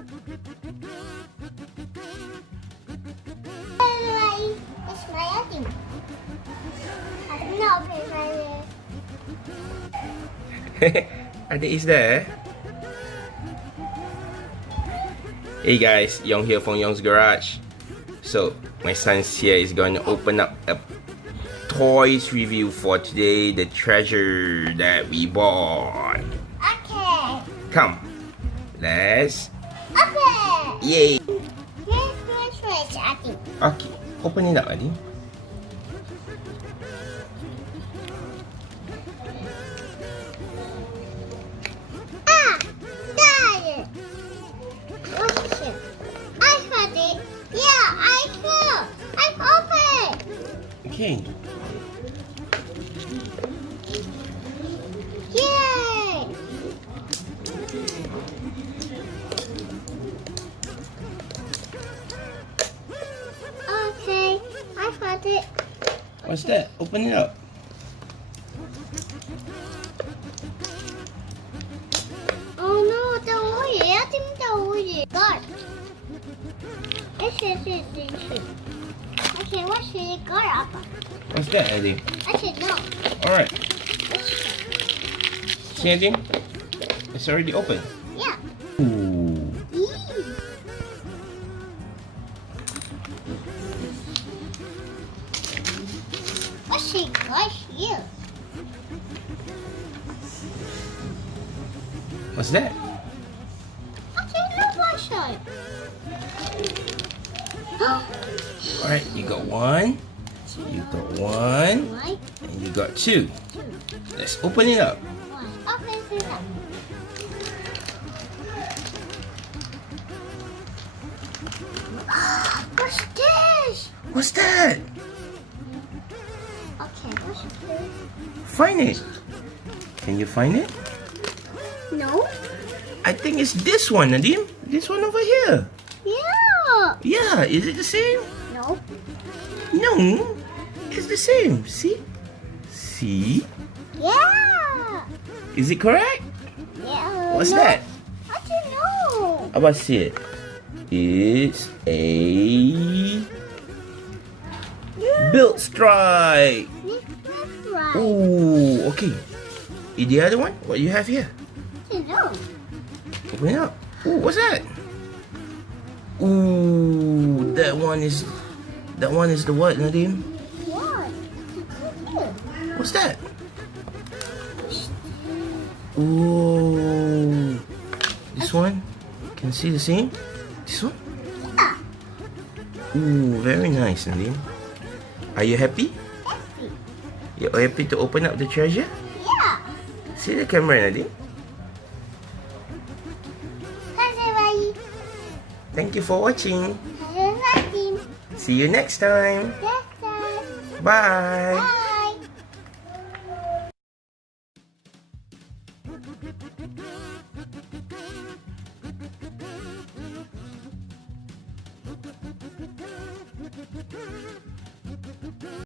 It's my item. I don't know if it's right I think it's there. Hey guys, Young here from Yongsgarage. So, my son's here is going to open up a toys review for today. The treasure that we bought. Okay. Come, let's. Open. Yay! Here's I think. Okay, open it up, Adi. Got it. What's it? I heard it. Yeah, I heard. I'm open. Okay. Yay. Okay, I heard it. What's that? Open it up. Oh no, the oil. I think the oil. God. This. Okay, what should it go up? What's that, Eddie? I should know. Alright. See anything? It's already open. Yeah. Ooh. What's it got here? What's that? Okay, look what's it. Alright, you got one. You got one. One, And you got two. two, Let's open it up. one. Open it up. What's this? What's that? Okay, what's this? Find it. Can you find it? No? I think it's this one, Nadim. This one over here. Yeah. Yeah, is it the same? No. No, it's the same. See? See? Yeah. Is it correct? Yeah. What's no. that? I don't know. How about see it? It's a build strike. That's right. Ooh, okay. The other one? What do you have here? I don't know. Open it up. Ooh, what's that? Ooh, that one is the what, Nadim? What? What's that? Ooh, this one? Can you see the same? This one? Yeah. Ooh, very nice, Nadim. Are you happy? Happy. You're happy to open up the treasure? Yeah. See the camera, Nadim. How's everybody? Thank you for watching. How's everybody? See you next time. Next time. Bye. Bye.